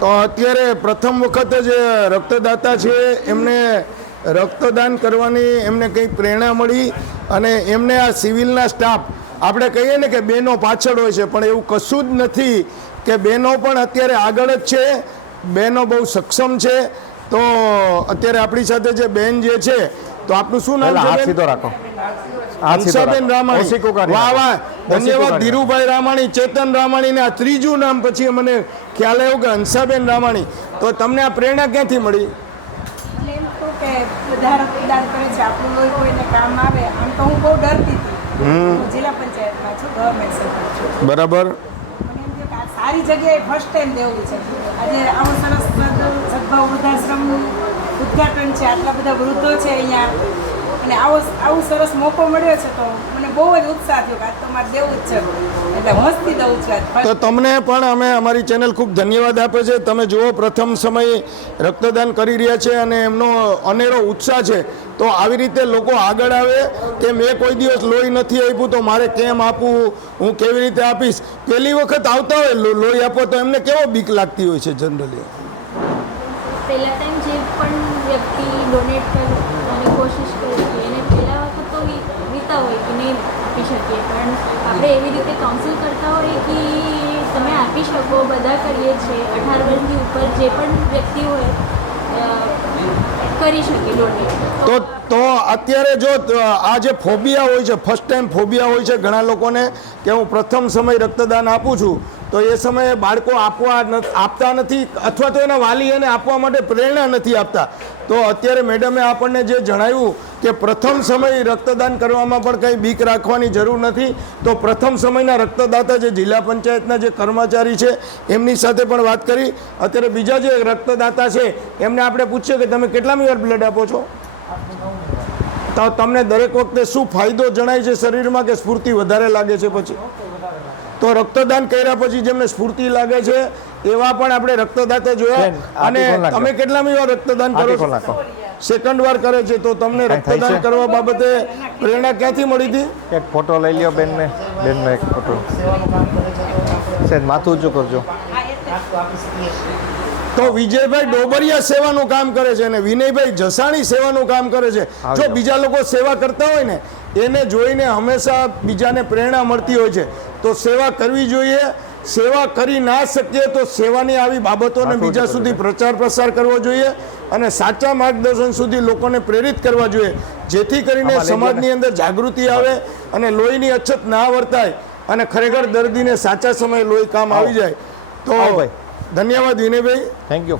તો અત્યારે પ્રથમ વખત જ રક્તદાતા છે એમને રક્તદાન કરવાની એમને કંઈ પ્રેરણા મળી અને એમને આ સિવિલના સ્ટાફ આપણે કહીએ ને કે બહેનો પાછળ હોય છે, પણ એવું કશું જ નથી કે બહેનો પણ અત્યારે આગળ જ છે, બહેનો બહુ સક્ષમ છે. તો અત્યારે આપણી સાથે જે બેન જે છે, તો આપનું શું નામ છે? સીધો રાખો. હંસાબેન રામાણી. વાહ વાહ, ધન્યવાદ. ધીરુભાઈ રામાણી, ચેતન રામાણી ને આ ત્રીજું નામ પછી મને ખ્યાલ આવ્યો કે હંસાબેન રામાણી. તો તમને આ પ્રેરણા ક્યાંથી મળી? કે બધા રક્તદાન કરે છે, આપણું લોહી કોઈને કામ આવે. આમ તો હું બહુ ડરતી હતી. જિલ્લા પંચાયતમાં છું, ગવર્મેન્ટ સેક્ટર છું. બરાબર. મને એમ થયું કે આ સારી જગ્યાએ ફર્સ્ટ ટાઈમ દેવું છે. આજે આવો સરસ સદભાવ વૃદ્ધાશ્રમનું ઉદ્ઘાટન છે, આટલા બધા વૃદ્ધો છે અહીંયા, અને આવું સરસ મોકો મળ્યો છે, તો મને બહુ જ ઉત્સાહ થયો કે આજ તો મારે દેવું જ છે. એટલે હસતી દઉં છું. તો તમને પણ અમે અમારી ચેનલ ખૂબ ધન્યવાદ આપે છે. તમે જુઓ, પ્રથમ સમયે રક્તદાન કરી રહ્યા છે અને એમનો અનેરો ઉત્સાહ છે. તો આવી રીતે લોકો આગળ આવે કે મેં કોઈ દિવસ લોહી નથી આપ્યું તો મારે કેમ આપવું, હું કેવી રીતે આપીશ. પહેલી વખત આવતા હોય લોહી આપો તો એમને કેવો બીક લાગતી હોય છે જનરલી? પહેલા ટાઈમ જે પણ વ્યક્તિ ડોનેટ કરવાની કોશિશ કરે છે એને પહેલા વખત તો વીતા હોય કે નહીં આપી શકીએ, પણ આપણે એવી રીતે કાઉન્સિલ કરતા હોય કે તમે આપી શકો, બધા કરીએ છીએ. 18 વર્ષથી ઉપર જે પણ વ્યક્તિ હોય કરી શકે ડોનેટ. તો અત્યારે જો આ જે ફોબિયા હોય છે, ફર્સ્ટ ટાઈમ ફોબિયા હોય છે ઘણા લોકોને કે હું પ્રથમ સમય રક્તદાન આપું છું, તો એ સમયે બાળકો આપતા નથી અથવા તો એના વાલી એને આપવા માટે પ્રેરણા નથી આપતા. તો અત્યારે મેડમે આપણને જે જણાવ્યું કે પ્રથમ સમય રક્તદાન કરવામાં પણ કંઈ બીક રાખવાની જરૂર નથી. તો પ્રથમ સમયના રક્તદાતા જે જિલ્લા પંચાયતના જે કર્મચારી છે એમની સાથે પણ વાત કરી. અત્યારે બીજા જે રક્તદાતા છે એમને આપણે પૂછીએ કે તમે કેટલામી વાર બ્લડ આપો છો? તો તમને દરેક વખતે શું ફાયદો જણાય છે શરીરમાં, કે સ્ફૂર્તિ વધારે લાગે છે પછી? તો રક્તદાન કર્યા પછી જેમને સ્ફૂર્તિ લાગે છે એવા પણ આપણે રક્તદાતા જોયા. અને તમે કેટલામી વાર રક્તદાન કરો છો? સેકન્ડ વાર કરે છે. તો તમને રક્તદાન કરવા બાબતે પ્રેરણા ક્યાંથી મળી હતી? એક ફોટો લઈ લ્યો બેનનો એક ફોટો. સાહેબ માથું ઊંચું કરજો. તો વિજયભાઈ ડોબરિયા સેવાનું કામ કરે છે અને વિનયભાઈ જસાણી સેવાનું કામ કરે છે. જો બીજા લોકો સેવા કરતા હોય ને એને જોઈને હંમેશા બીજાને પ્રેરણા મળતી હોય છે. તો સેવા કરવી જોઈએ. સેવા કરી ના શકીએ તો સેવાની આવી બાબતોને બીજા સુધી પ્રચાર પ્રસાર કરવો જોઈએ અને સાચા માર્ગદર્શન સુધી લોકોને પ્રેરિત કરવા જોઈએ, જેથી કરીને સમાજની અંદર જાગૃતિ આવે અને લોહીની અછત ના વર્તાય અને ખરેખર દર્દીને સાચા સમયે લોહી કામ આવી જાય. તો ધન્યવાદ વિનયભાઈ. Thank you.